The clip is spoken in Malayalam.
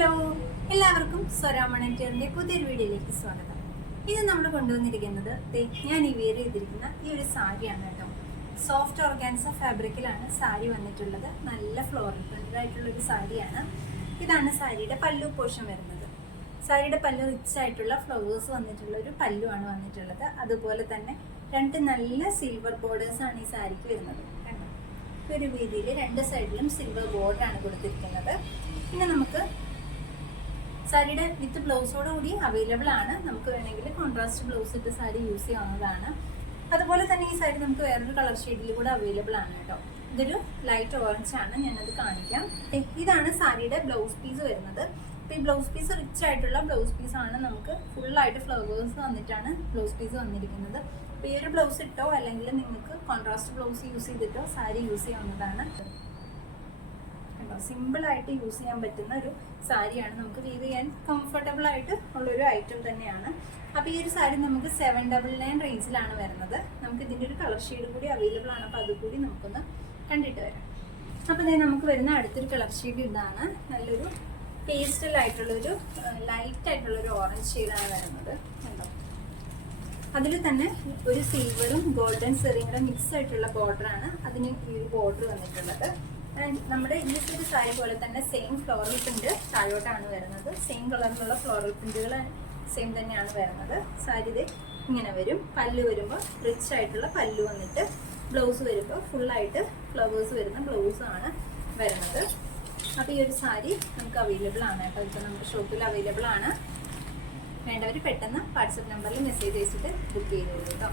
ഹലോ, എല്ലാവർക്കും സ്വരാമണന്റെ പുതിയൊരു വീഡിയോയിലേക്ക് സ്വാഗതം. ഇത് നമ്മൾ കൊണ്ടുവന്നിരിക്കുന്നത് ഞാൻ ഈ വെയർ ചെയ്തിരിക്കുന്ന ഈ ഒരു സാരിയാണ് കേട്ടോ. സോഫ്റ്റ് ഓർഗാൻസ ഫാബ്രിക്കിലാണ് സാരി വന്നിട്ടുള്ളത്. നല്ല ഫ്ലോറൽ പ്രിന്റഡ് ആയിട്ടുള്ള ഒരു സാരിയാണ്. ഇതാണ് സാരിയുടെ പല്ലു പോർഷൻ വരുന്നത്. സാരിയുടെ പല്ലു റിച്ച് ആയിട്ടുള്ള ഫ്ലവേഴ്സ് വന്നിട്ടുള്ള ഒരു പല്ലുവാണ് വന്നിട്ടുള്ളത്. അതുപോലെ തന്നെ രണ്ട് നല്ല സിൽവർ ബോർഡേഴ്സ് ആണ് ഈ സാരിക്ക് വരുന്നത്. ഒരു രീതിയിൽ രണ്ട് സൈഡിലും സിൽവർ ബോർഡർ ആണ് കൊടുത്തിരിക്കുന്നത്. പിന്നെ നമുക്ക് സാരിയുടെ വിത്ത് ബ്ലൗസോട് കൂടി അവൈലബിൾ ആണ്. നമുക്ക് വേണമെങ്കിൽ കോൺട്രാസ്റ്റ് ബ്ലൗസ് ഇട്ട് സാരി യൂസ് ചെയ്യാവുന്നതാണ്. അതുപോലെ തന്നെ ഈ സാരി നമുക്ക് വേറൊരു കളർ ഷെയ്ഡിൽ കൂടെ അവൈലബിൾ ആണ് കേട്ടോ. ഇതൊരു ലൈറ്റ് ഓറഞ്ച് ആണ്, ഞാനത് കാണിക്കാം. ഇതാണ് സാരിയുടെ ബ്ലൗസ് പീസ് വരുന്നത്. അപ്പോൾ ഈ ബ്ലൗസ് പീസ് റിച്ച് ആയിട്ടുള്ള ബ്ലൗസ് പീസ് ആണ്. നമുക്ക് ഫുള്ളായിട്ട് ഫ്ലവേഴ്സ് വന്നിട്ടാണ് ബ്ലൗസ് പീസ് വന്നിരിക്കുന്നത്. അപ്പോൾ ഈ ഒരു ബ്ലൗസ് ഇട്ടോ അല്ലെങ്കിൽ നിങ്ങൾക്ക് കോൺട്രാസ്റ്റ് ബ്ലൗസ് യൂസ് ചെയ്തിട്ടോ സാരി യൂസ് ചെയ്യാവുന്നതാണ്. സിമ്പിൾ ആയിട്ട് യൂസ് ചെയ്യാൻ പറ്റുന്ന ഒരു സാരിയാണ്. നമുക്ക് വീവ് ചെയ്യാൻ കംഫർട്ടബിൾ ആയിട്ട് ഉള്ളൊരു ഐറ്റം തന്നെയാണ്. അപ്പോൾ ഈ ഒരു സാരി നമുക്ക് 799 റേഞ്ചിലാണ് വരുന്നത്. നമുക്ക് ഇതിൻ്റെ ഒരു കളർ ഷെയ്ഡ് കൂടി അവൈലബിൾ ആണ്. അപ്പോൾ അതുകൂടി നമുക്കൊന്ന് കണ്ടിട്ട് വരാം. അപ്പോൾ നമുക്ക് വരുന്ന അടുത്തൊരു കളർ ഷെയ്ഡ് ഇതാണ്. നല്ലൊരു പേസ്റ്റൽ ആയിട്ടുള്ളൊരു ലൈറ്റ് ആയിട്ടുള്ളൊരു ഓറഞ്ച് ഷെയ്ഡാണ് വരുന്നത്. കണ്ടോ, അതിൽ തന്നെ ഒരു സിൽവറും ഗോൾഡൻ സെറിയും കൂടെ മിക്സ് ആയിട്ടുള്ള ബോർഡറാണ് അതിന് ഈ ഒരു ബോർഡർ വന്നിട്ടുള്ളത്. നമ്മുടെ ഈ ഒരു സാരി പോലെ തന്നെ സെയിം ഫ്ലോറൽ പ്രിന്റ് താഴോട്ടാണ് വരുന്നത്. സെയിം കളറിലുള്ള ഫ്ലോറൽ പ്രിന്റുകൾ സെയിം തന്നെയാണ് വരുന്നത്. സാരി ഇത് ഇങ്ങനെ വരും. പല്ല് വരുമ്പോൾ റിച്ച് ആയിട്ടുള്ള പല്ല് വന്നിട്ട് ബ്ലൗസ് വരുമ്പോൾ ഫുള്ളായിട്ട് ഫ്ലവേഴ്സ് വരുന്ന ബ്ലൗസാണ് വരുന്നത്. അപ്പോൾ ഈ ഒരു സാരി നമുക്ക് അവൈലബിൾ ആണ് കേട്ടോ. ഇപ്പോൾ നമ്മുടെ ഷോപ്പിൽ അവൈലബിൾ ആണ്. വേണ്ടവർ പെട്ടെന്ന് വാട്സപ്പ് നമ്പറിൽ മെസ്സേജ് അയച്ചിട്ട് ബുക്ക് ചെയ്തോളൂ കേട്ടോ.